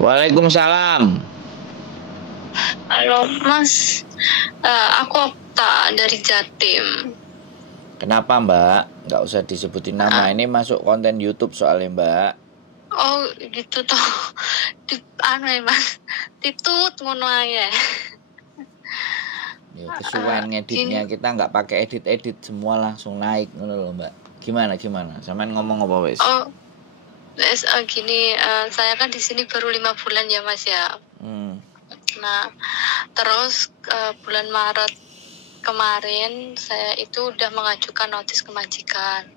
Waalaikumsalam. Halo Mas, aku Okta dari Jatim. Kenapa Mbak? Nggak usah disebutin nama. Ah, Ini masuk konten YouTube soalnya Mbak. oh gitu toh, ya Mas, titut ngono aja. Ya, kesuwen ngeditnya, Gini, kita nggak pakai edit semua langsung naik ngono loh Mbak. Gimana? Sampean ngomong apa wes? oh gini, saya kan di sini baru 5 bulan ya Mas ya. Nah, terus bulan Maret kemarin saya itu udah mengajukan notis ke majikan.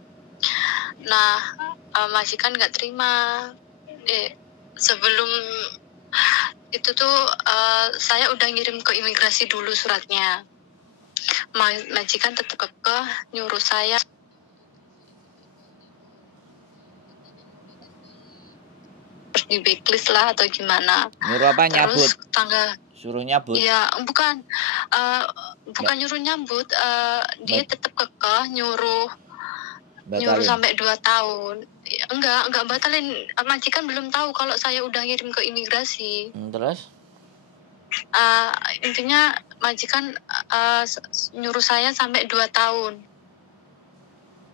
Nah, majikan nggak terima. Sebelum itu tuh saya udah ngirim ke imigrasi dulu suratnya. Majikan tetap kekeh nyuruh saya di backlist lah atau gimana. Nyuruh apa? Nyabut? Terus tanggal Suruh nyabut? ya bukan nyuruh nyambut, dia tetap kekeh nyuruh sampai 2 tahun. Enggak batalin. Majikan belum tahu kalau saya udah ngirim ke imigrasi. Terus? Intinya majikan nyuruh saya sampai 2 tahun.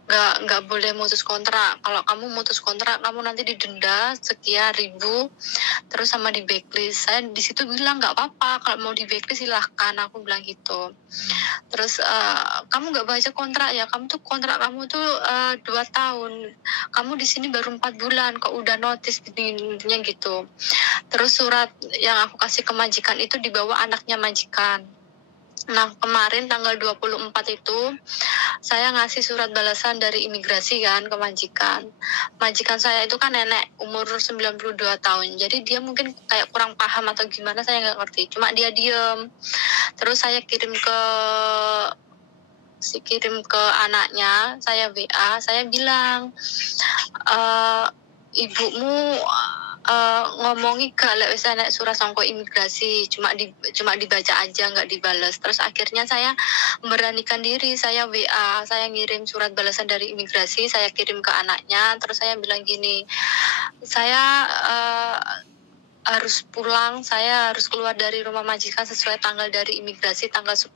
Nggak boleh mutus kontrak. Kalau kamu mutus kontrak, kamu nanti didenda sekian ribu, terus sama di backlist. Saya di situ bilang nggak apa-apa, kalau mau di backlist silahkan, aku bilang gitu. Terus kamu nggak baca kontrak ya? Kamu tuh kontrak kamu tuh 2 tahun. Kamu di sini baru 4 bulan, kok udah notice intinya gitu. Terus surat yang aku kasih ke majikan itu dibawa anaknya majikan. Nah, kemarin tanggal 24 itu saya ngasih surat balasan dari imigrasi kan ke majikan. Majikan saya itu kan nenek umur 92 tahun. Jadi dia mungkin kayak kurang paham atau gimana, saya nggak ngerti. Cuma dia diem. Terus saya kirim ke anaknya, saya WA, saya bilang, ibumu ngomongi gak lek wis enek surat sangko imigrasi, cuma dibaca aja nggak dibales. Terus akhirnya saya memberanikan diri, saya WA, saya ngirim surat balasan dari imigrasi, saya kirim ke anaknya. Terus saya bilang gini, saya harus pulang, saya harus keluar dari rumah majikan sesuai tanggal dari imigrasi tanggal 10.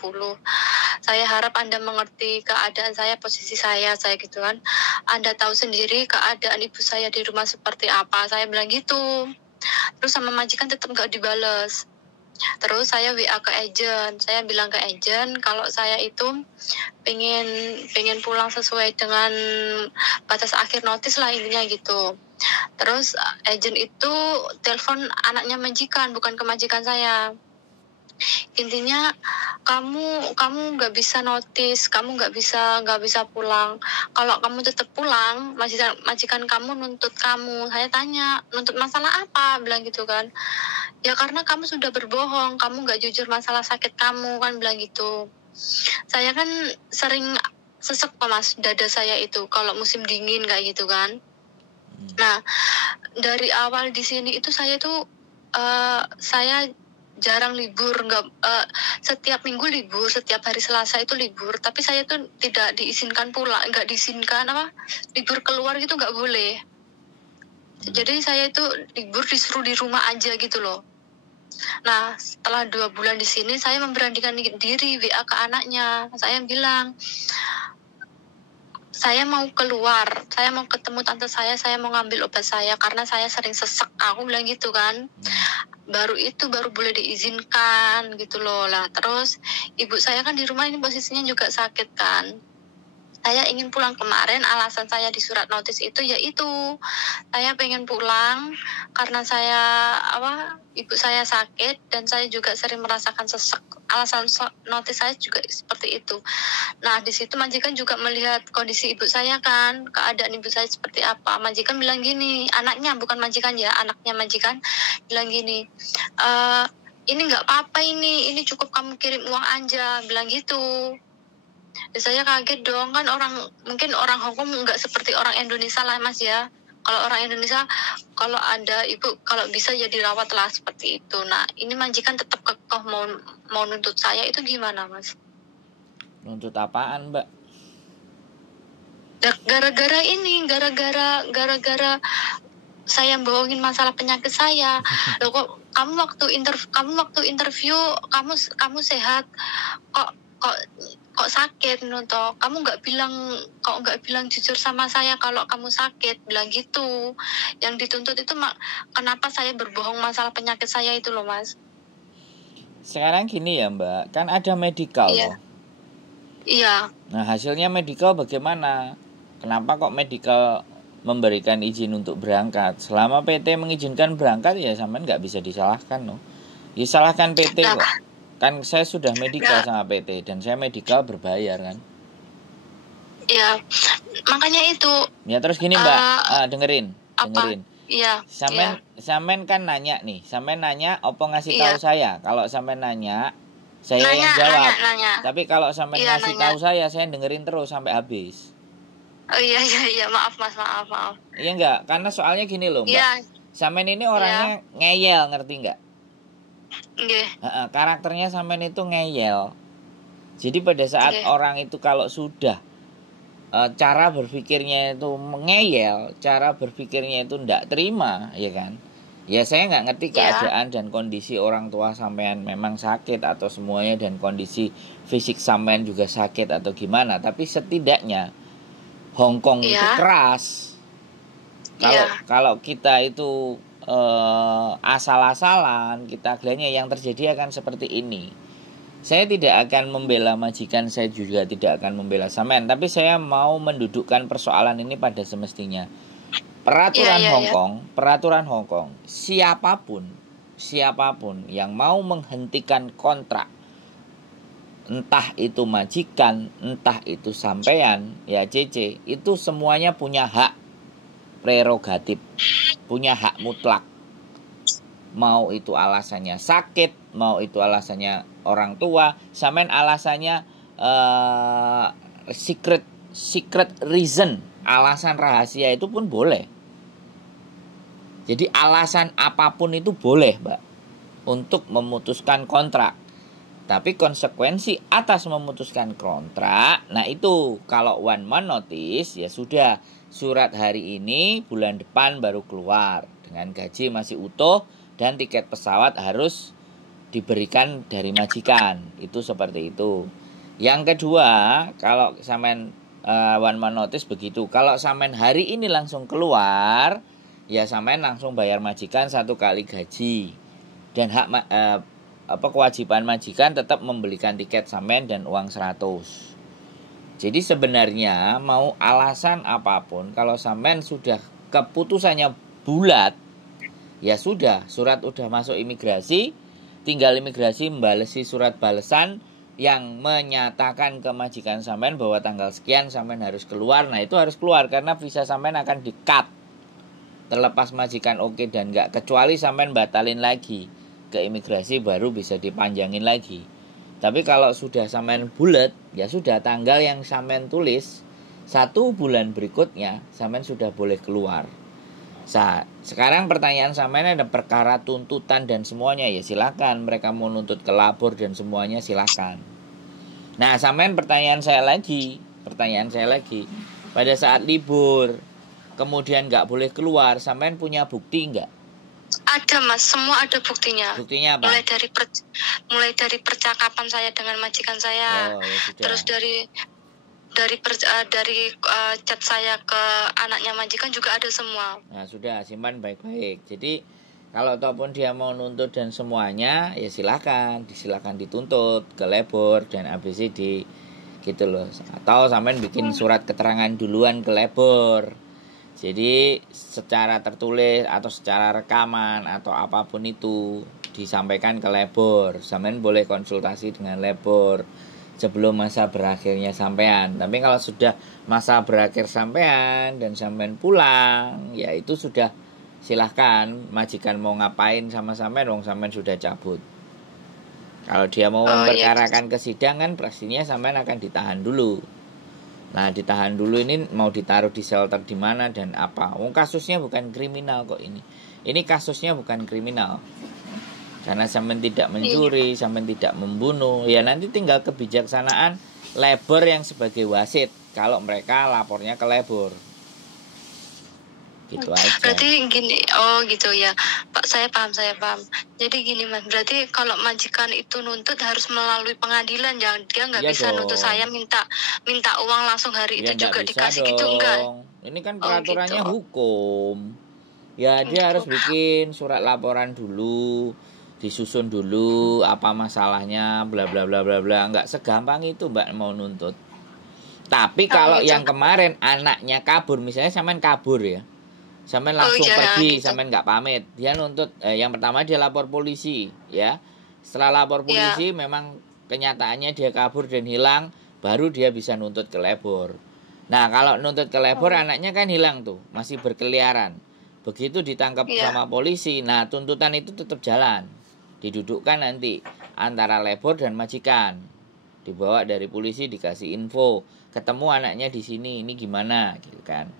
Saya harap Anda mengerti keadaan saya, posisi saya gitu kan. Anda tahu sendiri keadaan ibu saya di rumah seperti apa, saya bilang gitu. Terus sama majikan tetap gak dibales. Terus saya WA ke agent, saya bilang ke agent kalau saya itu pengen pulang sesuai dengan batas akhir notis lah intinya gitu. Terus agent itu telepon anaknya majikan, bukan ke majikan saya. Intinya kamu nggak bisa notis, kamu nggak bisa pulang. Kalau kamu tetap pulang, majikan kamu nuntut kamu. Saya tanya, nuntut masalah apa? Bilang gitu kan. Ya karena kamu sudah berbohong, kamu nggak jujur masalah sakit kamu kan, bilang gitu. Saya kan sering sesek Mas dada saya itu kalau musim dingin kayak gitu kan. Nah, dari awal di sini itu saya tuh saya jarang libur, setiap minggu libur, setiap hari Selasa itu libur, tapi saya tuh tidak diizinkan pulang, nggak diizinkan libur keluar gitu, nggak boleh. Jadi saya itu libur disuruh di rumah aja gitu loh. Nah, setelah 2 bulan di sini, saya memberanikan diri WA ke anaknya. Saya bilang, saya mau keluar, saya mau ketemu tante saya mau ngambil obat saya karena saya sering sesek, aku bilang gitu kan. Baru boleh diizinkan gitu loh lah. Terus ibu saya kan di rumah ini posisinya juga sakit kan. Saya ingin pulang kemarin, alasan saya di surat notis itu yaitu saya pengen pulang karena ibu saya sakit dan saya juga sering merasakan sesek. Alasan notis saya juga seperti itu. Nah, di situ majikan juga melihat kondisi ibu saya kan, keadaan ibu saya seperti apa. Majikan bilang gini, anaknya bukan majikan ya, anaknya majikan bilang gini, ini nggak apa-apa, ini cukup kamu kirim uang aja, bilang gitu. Ya, saya kaget dong, kan mungkin orang Hongkong nggak seperti orang Indonesia lah Mas ya. Kalau orang Indonesia, kalau ada ibu, kalau bisa ya dirawat lah seperti itu. Nah, ini majikan tetap kekeh mau nuntut saya, itu gimana Mas? Nuntut apaan Mbak? Gara-gara saya bohongin masalah penyakit saya. Loh kok kamu waktu interview kamu sehat, kok kok kok sakit Noto, kamu nggak bilang jujur sama saya kalau kamu sakit, bilang gitu. Yang dituntut itu kenapa saya berbohong masalah penyakit saya itu loh Mas. Sekarang gini ya Mbak, kan ada medical Iya. loh. Iya. Nah hasilnya medical bagaimana? Kenapa kok medical memberikan izin untuk berangkat? Selama PT mengizinkan berangkat ya sampean nggak bisa disalahkan loh. Disalahkan PT kok. Kan saya sudah medical sama PT dan saya medical berbayar kan. Ya, makanya itu. Ya terus gini Mbak, dengerin. Iya. Sampean kan nanya nih, sampean nanya opo ngasih tahu saya. Kalau sampean nanya, saya yang jawab. Nanya. Tapi kalau sampean ngasih tahu saya dengerin terus sampai habis. Oh iya, maaf Mas, maaf. Iya enggak, karena soalnya gini loh Mbak. Iya. Sampean ini orangnya ngeyel, ngerti enggak? Nggih. Karakternya sampean itu ngeyel. Jadi pada saat orang itu kalau sudah cara berpikirnya itu ngeyel, cara berpikirnya itu ndak terima, ya kan? Ya saya nggak ngerti keadaan dan kondisi orang tua sampean memang sakit atau semuanya dan kondisi fisik sampean juga sakit atau gimana. Tapi setidaknya Hongkong itu keras. Kalau kita itu asal-asalan, kita kelihatannya yang terjadi akan seperti ini. Saya tidak akan membela majikan, saya juga tidak akan membela sampean, tapi saya mau mendudukkan persoalan ini pada semestinya. Peraturan Hongkong, siapapun yang mau menghentikan kontrak, entah itu majikan, entah itu sampean, ya CC, itu semuanya punya hak prerogatif, punya hak mutlak. Mau itu alasannya sakit, mau itu alasannya orang tua, sampean alasannya secret reason, alasan rahasia itu pun boleh. Jadi alasan apapun itu boleh, Mbak, untuk memutuskan kontrak. Tapi konsekuensi atas memutuskan kontrak, nah itu kalau 1 month notice ya sudah, surat hari ini bulan depan baru keluar dengan gaji masih utuh dan tiket pesawat harus diberikan dari majikan. Itu seperti itu. Yang kedua, kalau sampean 1 month notice begitu. Kalau sampean hari ini langsung keluar, ya sampean langsung bayar majikan 1 kali gaji. Dan hak kewajiban majikan tetap membelikan tiket sampean dan uang 100. Jadi sebenarnya mau alasan apapun, kalau sampean sudah keputusannya bulat, ya sudah, surat udah masuk imigrasi, tinggal imigrasi membalesi surat balesan yang menyatakan ke majikan sampean bahwa tanggal sekian sampean harus keluar. Nah itu harus keluar karena visa sampean akan di-cut. Terlepas majikan oke dan enggak, kecuali sampean batalin lagi ke imigrasi baru bisa dipanjangin lagi. Tapi kalau sudah sampean bulat, ya sudah, tanggal yang sampean tulis 1 bulan berikutnya sampean sudah boleh keluar. Sekarang pertanyaan sampean ada perkara tuntutan dan semuanya, ya silakan, mereka mau nuntut ke labor dan semuanya silakan. Nah sampean pertanyaan saya lagi, pada saat libur kemudian nggak boleh keluar, sampean punya bukti nggak? Ada Mas, semua ada buktinya. Buktinya apa? Mulai dari percakapan saya dengan majikan saya, terus dari chat saya ke anaknya majikan juga ada semua. Nah sudah, simpan baik-baik. Jadi kalau ataupun dia mau nuntut dan semuanya, ya silakan dituntut ke labor dan ABCD gitu loh. Atau sampean bikin surat keterangan duluan ke labor. Jadi secara tertulis atau secara rekaman atau apapun itu disampaikan ke labor. Sampean boleh konsultasi dengan labor sebelum masa berakhirnya sampean. Tapi kalau sudah masa berakhir sampean dan sampean pulang, ya itu sudah silahkan majikan mau ngapain sama sampean, wong sampean sudah cabut. Kalau dia mau memperkarakan ke sidang kan pastinya sampean akan ditahan dulu. Nah ditahan dulu ini mau ditaruh di shelter di mana dan apa? Wong kasusnya bukan kriminal kok ini. Ini kasusnya bukan kriminal. Karena sampean tidak mencuri, sampean tidak membunuh, ya nanti tinggal kebijaksanaan labor yang sebagai wasit kalau mereka lapornya ke labor. Gitu aja. Berarti gini, oh gitu ya, Pak, saya paham. Jadi gini Mas, berarti kalau majikan itu nuntut harus melalui pengadilan, ya dia nggak Iya bisa nuntut saya dong. minta uang langsung hari Ya itu enggak juga bisa dikasih gitu, enggak? dong. Ini kan Oh gitu, peraturannya hukum. Ya dia gitu. harus bikin surat laporan dulu, disusun dulu apa masalahnya, bla bla bla bla bla. Enggak segampang itu Mbak mau nuntut. Tapi Oh kalau gitu. yang kemarin anaknya kabur, misalnya sampean kabur ya, sampean Oh langsung iya pergi, gitu. sampean nggak pamit, dia nuntut. Yang pertama dia lapor polisi, ya. Setelah lapor Ya. polisi, memang kenyataannya dia kabur dan hilang, baru dia bisa nuntut ke labor. Nah kalau nuntut ke labor, Oh, anaknya kan hilang tuh, masih berkeliaran. Begitu ditangkap iya. sama polisi, nah tuntutan itu tetap jalan, didudukkan nanti antara labor dan majikan, dibawa dari polisi, dikasih info, ketemu anaknya di sini, ini gimana gitu kan.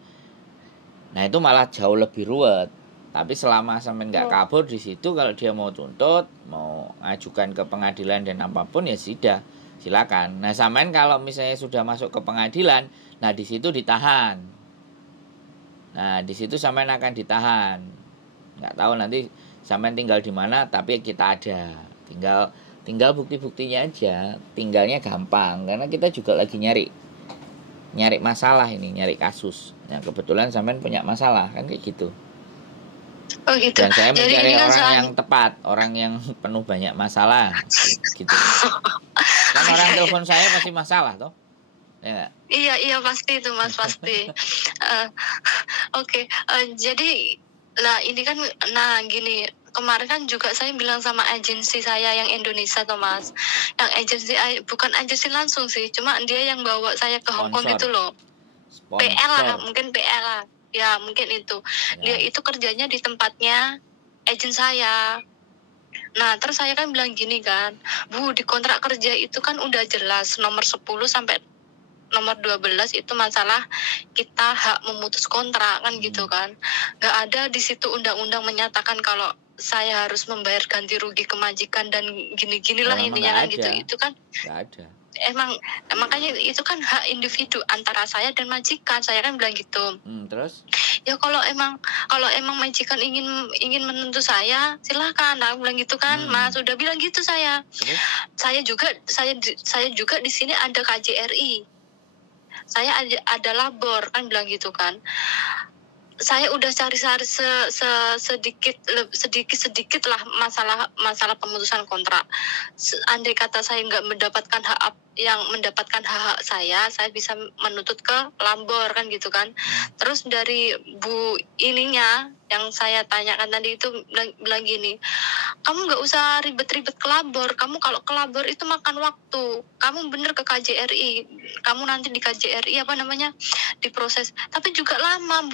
Nah itu malah jauh lebih ruwet. Tapi selama sampai nggak Oh, kabur di situ, kalau dia mau tuntut, mau ajukan ke pengadilan dan apapun ya sudah, silakan. Nah sampean kalau misalnya sudah masuk ke pengadilan, nah di situ ditahan. Nah di situ sampean akan ditahan. Nggak tahu nanti sampean tinggal di mana, tapi kita ada. Tinggal bukti-buktinya aja. Tinggalnya gampang karena kita juga lagi nyari masalah ini, nyari kasus. Nah kebetulan sampean punya masalah kan kayak gitu. oh gitu. Dan saya Jadi mencari ini kan orang yang tepat, orang yang penuh banyak masalah, gitu. Kan orang telepon saya pasti masalah toh, ya nggak? Iya pasti itu Mas, pasti. Eh, Oke, jadi lah ini kan, nah gini, kemarin kan juga saya bilang sama agensi saya yang Indonesia tuh Mas, yang agensi bukan agensi langsung sih, cuma dia yang bawa saya ke Hong Kong Sponsor, itu loh, PL lah, sponsor, mungkin PL lah, ya mungkin itu. Dia ya. itu kerjanya di tempatnya agen saya. Nah, terus saya kan bilang gini kan, Bu, di kontrak kerja itu kan udah jelas nomor 10 sampai nomor 12 itu masalah kita hak memutus kontrak kan gitu kan. Nggak ada di situ undang-undang menyatakan kalau saya harus membayar ganti rugi ke majikan dan gini-ginilah Memang intinya nggak kan gitu. ada, Itu kan nggak ada. emang makanya itu kan hak individu antara saya dan majikan. Saya kan bilang gitu. Terus, Ya kalau emang majikan ingin menuntut saya, silahkan. Nah, aku bilang gitu kan, Mas udah bilang gitu saya. terus, Saya juga di sini ada KJRI. Saya ada labor kan bilang gitu kan. Saya udah cari-cari sedikit lah masalah pemutusan kontrak. Andai kata saya nggak mendapatkan hak saya bisa menuntut ke labor kan gitu kan. Terus dari Bu ininya yang saya tanyakan tadi itu bilang gini, kamu nggak usah ribet-ribet ke labor. Kamu kalau ke labor itu makan waktu. Kamu bener ke KJRI. Kamu nanti di KJRI diproses. Tapi juga lama,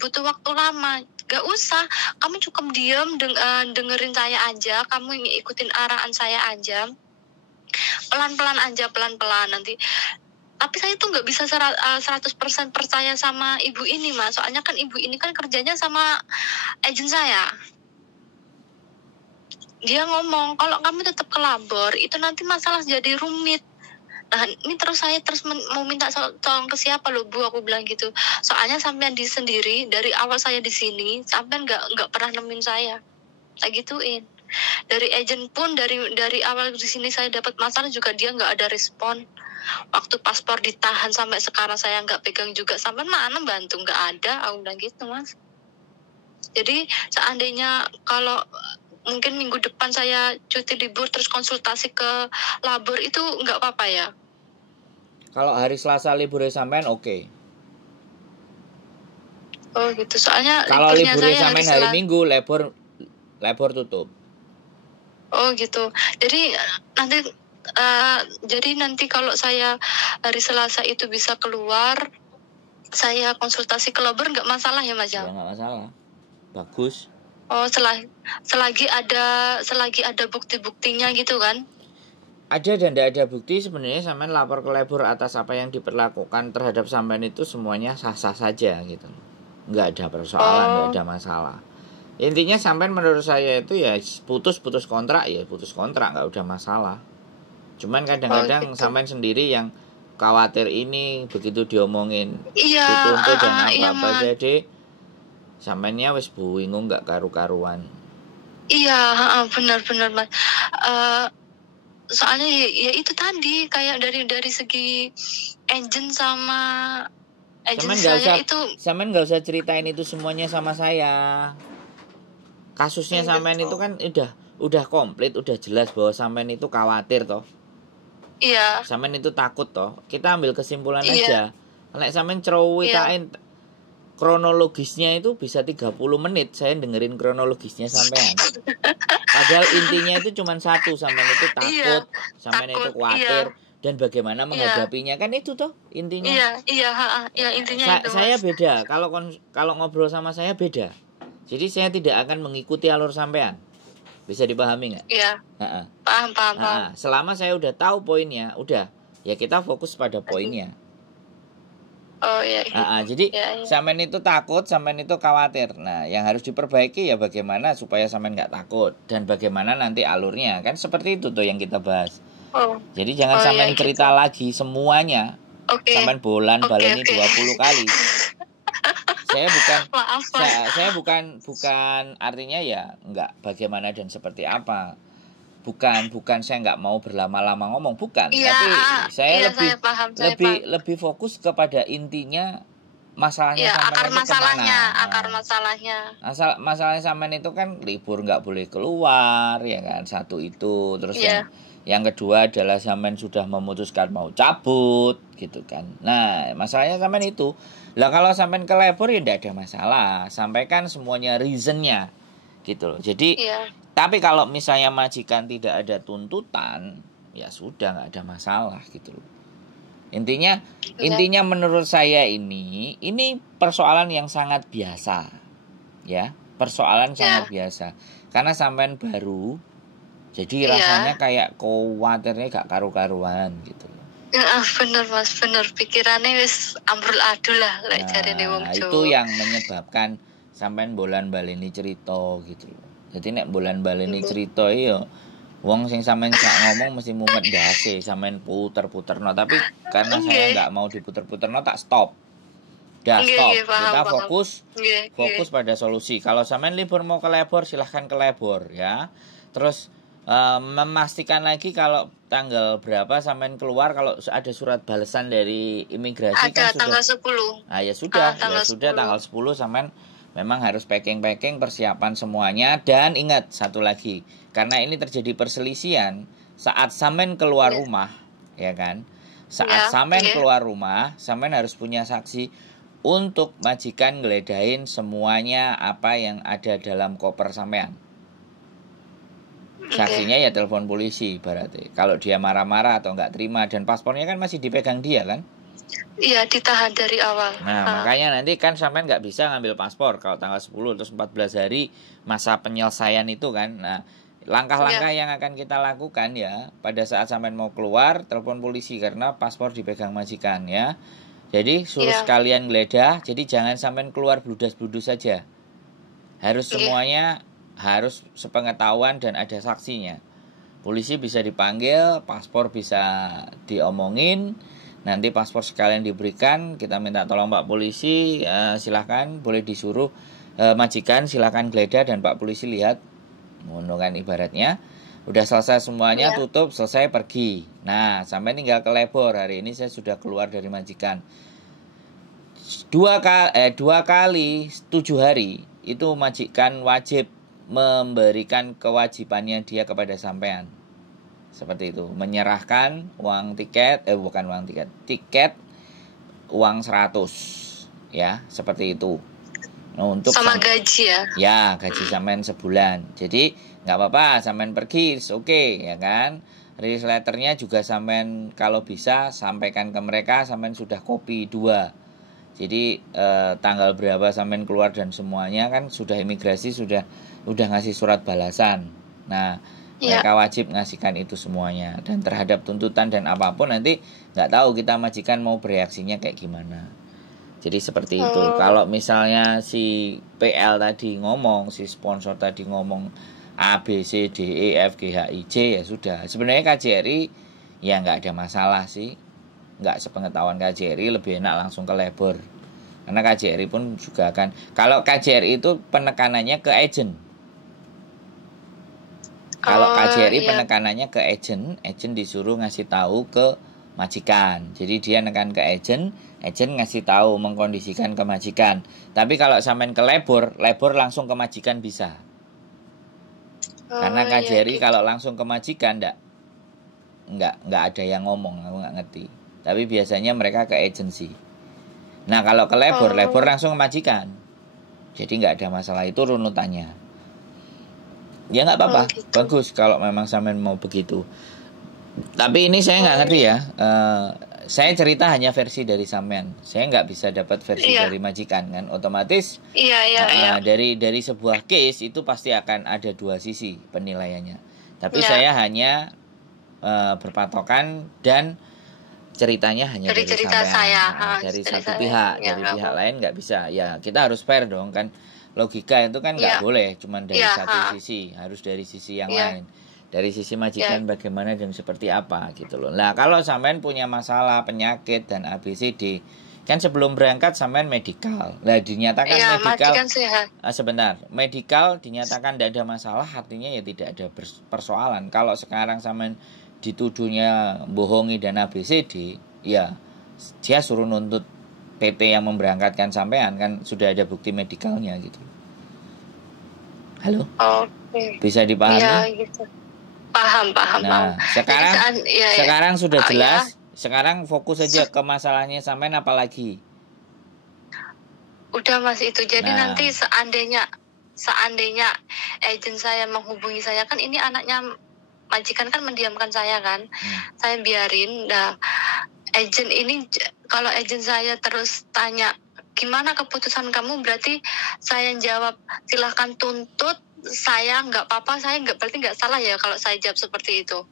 butuh waktu lama. Gak usah. Kamu cukup diam dengerin saya aja. Kamu ikutin arahan saya aja. Pelan-pelan aja, pelan-pelan nanti. Tapi saya tuh nggak bisa 100% percaya sama ibu ini, Mas. Soalnya kan ibu ini kan kerjanya sama agen saya. Dia ngomong, kalau kamu tetap ke labor, itu nanti masalah jadi rumit. Nah, ini saya mau minta tolong ke siapa loh Bu, aku bilang gitu. Soalnya sampean sendiri, dari awal saya di sini, sampean nggak pernah nemuin saya. Saya gituin. Dari agen pun, dari awal di sini saya dapat masalah juga dia nggak ada respon. Waktu paspor ditahan sampai sekarang saya nggak pegang juga, sampai mana bantu, nggak ada, aku bilang gitu Mas. Jadi seandainya kalau mungkin minggu depan saya cuti libur terus konsultasi ke labor itu nggak apa-apa ya? kalau hari Selasa libur sampean oke. Oh gitu, soalnya Kalau liburnya libur saya sampean hari Minggu, labor tutup. Oh gitu, jadi nanti kalau saya hari Selasa itu bisa keluar, saya konsultasi ke labor nggak masalah ya Mas Ya ya? nggak masalah, bagus. Oh selagi ada bukti-buktinya gitu kan? Ada dan tidak ada bukti, sebenarnya sampean lapor ke labor atas apa yang diperlakukan terhadap sampean itu semuanya sah-sah saja gitu. Nggak ada persoalan, nggak ada masalah. Intinya sampean menurut saya itu ya putus kontrak, ya putus kontrak, nggak udah masalah. Cuman kadang-kadang gitu. sampean sendiri yang khawatir ini, begitu diomongin Iya, dituntut dan iya apa-apa, Mas. jadi sampeannya wis bingung nggak karu-karuan. Iya, benar-benar Mas. Eh, Soalnya ya itu tadi kayak dari segi engine sama engine saya itu Sampean nggak usah ceritain itu semuanya sama saya. Kasusnya sampean itu gitu. kan udah komplit, udah jelas bahwa sampean itu khawatir toh. Iya, Sampean itu takut toh. Kita ambil kesimpulan iya, aja. Nek sampean iya. cerowitain kronologisnya itu bisa 30 menit saya dengerin kronologisnya sampean. Padahal intinya itu cuma satu, sampean itu Iya, takut, sampean itu takut. Iya, khawatir dan bagaimana iya, menghadapinya, kan itu toh intinya. iya, iya, iya intinya itu Saya Mas. beda, kalau ngobrol sama saya beda. Jadi saya tidak akan mengikuti alur sampean. Bisa dipahami nggak? Iya, paham, paham, paham. Selama saya udah tahu poinnya, udah ya kita fokus pada poinnya. Oh iya, Jadi iya, iya. sampean itu takut, sampean itu khawatir. Nah, yang harus diperbaiki ya bagaimana supaya sampean nggak takut dan bagaimana nanti alurnya, kan seperti itu tuh yang kita bahas. Oh, Jadi jangan oh iya sampean cerita gitu. lagi semuanya. Oke, Sampean baleni oke. 20 kali. Maaf Mas. Saya bukan artinya ya nggak bagaimana dan seperti apa. Bukan saya nggak mau berlama-lama ngomong, bukan. Iya, Tapi saya iya saya paham, saya paham. lebih fokus kepada intinya, masalahnya Iya, sampean itu kemana. akar masalahnya. Masalahnya sampean itu kan libur nggak boleh keluar, ya kan, satu itu. Terus Iya, yang kedua adalah sampean sudah memutuskan mau cabut gitu kan. Nah, masalahnya sampean itu. Lah kalau sampean ke labor ya tidak ada masalah. Sampaikan semuanya reasonnya gitu loh. Jadi iya, tapi kalau misalnya majikan tidak ada tuntutan, ya sudah nggak ada masalah gitu loh. Intinya iya, menurut saya ini persoalan yang sangat biasa. Ya, persoalan iya, sangat biasa. Karena sampean baru, jadi iya. rasanya kayak khawatirnya gak karu-karuan gitu loh. Ya, bener Mas, bener. Pikirannya wis ambrul adul lah lek jarene wong Nah, itu Jawa. yang menyebabkan sampean bolan baleni cerita gitu loh. Jadi nek bolan baleni cerita iya wong sing sampean gak ngomong mesti mumet ndase, sampean puter-puterno, tapi karena saya Nggih. nggak mau diputer-puterno tak stop. Dah stop. Nggih, paham, Kita paham. Nggih, nggih. fokus pada solusi. Kalau sampean libur mau ke labor silahkan ke labor ya. Terus memastikan lagi kalau tanggal berapa sampean keluar, kalau ada surat balasan dari imigrasi kan Ada sudah. tanggal 10. Ya sudah, tanggal 10. tanggal 10 sampean memang harus packing persiapan semuanya. Dan ingat satu lagi, karena ini terjadi perselisihan saat sampean keluar Iya. rumah, ya kan? Saat Iya, sampean nggih. keluar rumah, sampean harus punya saksi untuk majikan ngeledahin semuanya apa yang ada dalam koper sampean. Saksinya ya telepon polisi berarti. Kalau dia marah-marah atau nggak terima, dan paspornya kan masih dipegang dia kan? Iya, ditahan dari awal. Nah, makanya nanti kan sampean nggak bisa ngambil paspor kalau tanggal 10 terus 14 hari masa penyelesaian itu kan. Nah, langkah-langkah yang akan kita lakukan ya pada saat sampean mau keluar, telepon polisi karena paspor dipegang majikan ya. Jadi suruh sekalian geledah, jadi jangan sampean keluar bludas-bludus saja. Harus semuanya harus sepengetahuan dan ada saksinya. Polisi bisa dipanggil, paspor bisa diomongin. Nanti paspor sekalian diberikan, kita minta tolong Pak Polisi, silahkan boleh disuruh majikan silahkan geledah dan Pak Polisi lihat, ngono kan ibaratnya. Udah selesai semuanya, tutup, selesai pergi. Nah, sampai tinggal ke labor. Hari ini saya sudah keluar dari majikan. 2 kali 7 hari itu majikan wajib memberikan kewajibannya dia kepada sampean. Seperti itu, menyerahkan uang tiket, bukan uang tiket uang 100 ya, seperti itu. Nah, untuk sama gaji ya. Ya, gaji sampean sebulan. Jadi nggak apa-apa sampean pergi, oke ya kan. Release letternya juga sampean kalau bisa sampaikan ke mereka sampean sudah copy 2. Jadi tanggal berapa sampean keluar dan semuanya kan sudah imigrasi udah ngasih surat balasan. Nah, mereka wajib ngasihkan itu semuanya, dan terhadap tuntutan dan apapun nanti nggak tahu kita majikan mau bereaksinya kayak gimana. Jadi seperti itu. Kalau misalnya si PL tadi ngomong, si sponsor tadi ngomong A, B, C, D, E, F, G, H, I, J, ya sudah. Sebenarnya KJRI ya nggak ada masalah sih. nggak sepengetahuan KJRI, lebih enak langsung ke labor. Karena KJRI pun juga akan, kalau KJRI itu penekanannya ke agent. Kalau KJRI penekanannya ke agent disuruh ngasih tahu ke majikan. Jadi dia nekan ke agent ngasih tahu, mengkondisikan ke majikan. Tapi kalau sampean ke labor langsung ke majikan bisa. Karena KJRI gitu. Kalau langsung ke majikan enggak ada yang ngomong, aku nggak ngerti. Tapi biasanya mereka ke agensi. Nah kalau ke labor langsung ke majikan. Jadi nggak ada masalah, itu runutannya. Ya nggak apa-apa, gitu. Bagus kalau memang sampean mau begitu. Tapi ini saya nggak ngerti ya. Saya cerita hanya versi dari sampean. Saya nggak bisa dapat versi dari majikan kan. Otomatis dari sebuah case itu pasti akan ada dua sisi penilaiannya. Tapi saya hanya berpatokan dan ceritanya hanya dari cerita sampean. Saya. Dari satu pihak, dari pihak lain nggak bisa. Ya kita harus fair dong kan. Logika itu kan nggak boleh cuman dari satu sisi, harus dari sisi yang lain. Dari sisi majikan bagaimana dan seperti apa gitu loh. Nah kalau sampean punya masalah penyakit dan ABCD, kan sebelum berangkat sampean medikal. Nah dinyatakan medikal sebentar, medikal dinyatakan tidak ada masalah, artinya ya tidak ada persoalan. Kalau sekarang sampean dituduhnya bohongi dan ABCD, ya dia suruh nuntut PT yang memberangkatkan sampean, kan sudah ada bukti medikalnya gitu. Halo? Bisa dipahami? Ya, gitu. Paham. Nah, sekarang sudah jelas. Sekarang fokus saja ke masalahnya sampean apalagi. Udah Mas itu. Jadi nanti seandainya agent saya menghubungi saya, kan ini anaknya majikan kan mendiamkan saya kan. Saya biarin. Nah, kalau agent saya terus tanya gimana keputusan kamu, berarti saya jawab silahkan tuntut. Saya nggak apa-apa, saya berarti nggak salah ya kalau saya jawab seperti itu.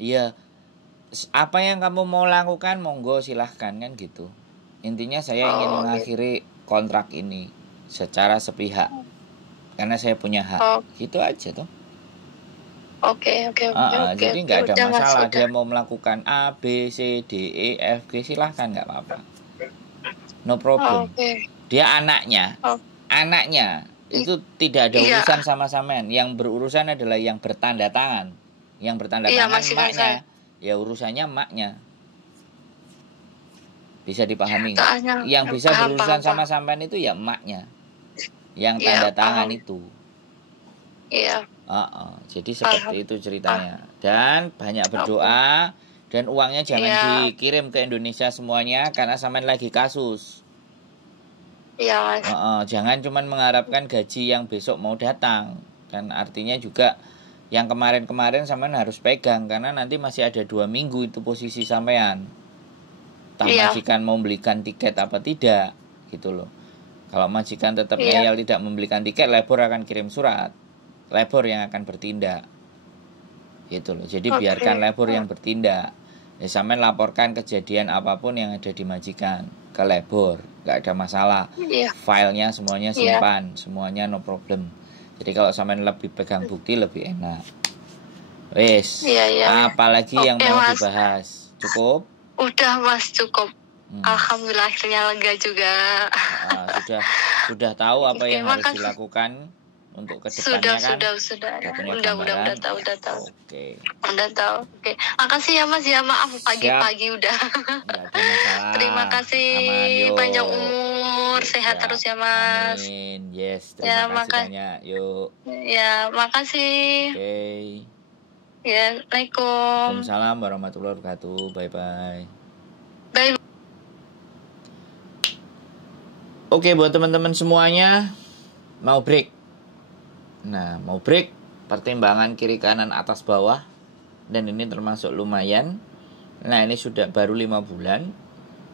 Iya, apa yang kamu mau lakukan monggo silahkan kan gitu. Intinya saya ingin mengakhiri kontrak ini secara sepihak karena saya punya hak. Gitu aja tuh. Oke. Jadi nggak ada masalah. Dia mau melakukan A, B, C, D, E, F, G silahkan, nggak apa-apa. No problem. Dia anaknya itu tidak ada urusan sama sampean. Yang berurusan adalah yang bertanda tangan. Yang bertanda tangan maknya. Ya urusannya maknya. Bisa dipahami nggak? Yang bisa berurusan sama sampean itu ya maknya. Yang tanda tangan itu. Iya. Jadi seperti itu ceritanya. Dan banyak berdoa. Dan uangnya jangan dikirim ke Indonesia semuanya karena sampean lagi kasus. Iya Mas. Jangan cuman mengharapkan gaji yang besok mau datang. Kan artinya juga yang kemarin-kemarin sampean harus pegang karena nanti masih ada 2 minggu itu posisi sampean. Majikan mau belikan tiket apa tidak gitu loh. Kalau majikan tetap ngeyel tidak membelikan tiket, labor akan kirim surat. Labor yang akan bertindak. Gitu loh. Jadi biarkan labor yang bertindak. Ya sampean laporkan kejadian apapun yang ada di majikan ke labor, nggak ada masalah. Filenya semuanya simpan, semuanya no problem. Jadi kalau sampean lebih pegang bukti lebih enak. Wes. Apalagi yang mau dibahas? Cukup? Udah Mas, cukup. Alhamdulillah akhirnya lega juga. Sudah tahu apa yang harus dilakukan untuk kedepannya kan? Sudah tahu. Oke. Udah tahu. Oke. Makasih ya Mas ya, maaf pagi-pagi udah. Enggak ada masalah. Terima kasih. Panjang umur, sehat terus ya Mas. Amin. Yes, terima kasih banyak. Yuk. Ya, makasih. Oke. Ya, Assalamualaikum. Waalaikumsalam warahmatullahi wabarakatuh. Bye. Oke, buat teman-teman semuanya mau break. Nah, mau break, pertimbangan kiri kanan atas bawah, dan ini termasuk lumayan. Nah, ini sudah baru 5 bulan,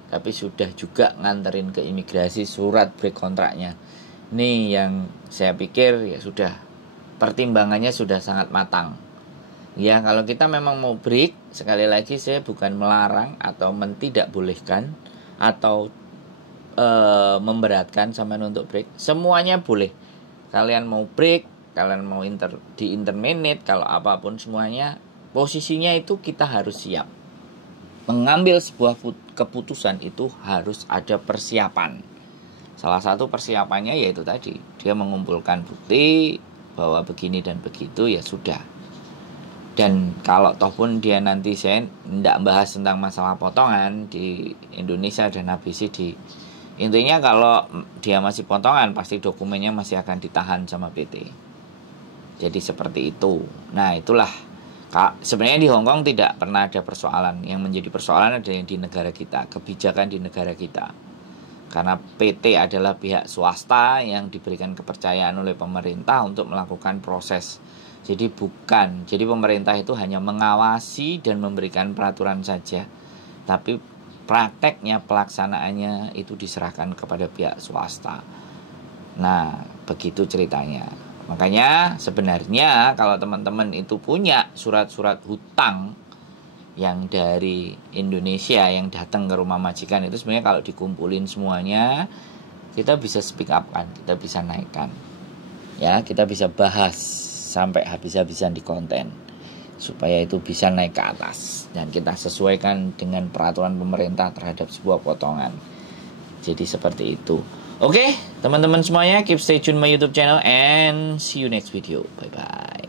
tapi sudah juga nganterin ke imigrasi surat break kontraknya. Ini yang saya pikir ya sudah, pertimbangannya sudah sangat matang. Ya, kalau kita memang mau break, sekali lagi saya bukan melarang atau tidak bolehkan atau memberatkan sampean untuk break. Semuanya boleh. Kalian mau break, kalian mau di interminate, kalau apapun semuanya posisinya itu kita harus siap. mengambil sebuah keputusan itu harus ada persiapan. Salah satu persiapannya yaitu tadi, dia mengumpulkan bukti bahwa begini dan begitu, ya sudah. Dan kalau toh pun dia nanti, saya tidak bahas tentang masalah potongan di Indonesia dan ABCD. Intinya kalau dia masih potongan, pasti dokumennya masih akan ditahan sama PT. Jadi seperti itu. Nah itulah, sebenarnya di Hong Kong tidak pernah ada persoalan. Yang menjadi persoalan adalah yang di negara kita, kebijakan di negara kita. Karena PT adalah pihak swasta yang diberikan kepercayaan oleh pemerintah untuk melakukan proses. Jadi pemerintah itu hanya mengawasi dan memberikan peraturan saja. Tapi prakteknya, pelaksanaannya itu diserahkan kepada pihak swasta. Nah, begitu ceritanya. Makanya sebenarnya kalau teman-teman itu punya surat-surat hutang yang dari Indonesia yang datang ke rumah majikan, itu sebenarnya kalau dikumpulin semuanya, kita bisa speak up kan, kita bisa naikkan. Ya, kita bisa bahas sampai habis-habisan di konten supaya itu bisa naik ke atas dan kita sesuaikan dengan peraturan pemerintah terhadap sebuah potongan. Jadi seperti itu. Oke, teman-teman semuanya, keep stay tune my YouTube channel and see you next video. Bye bye.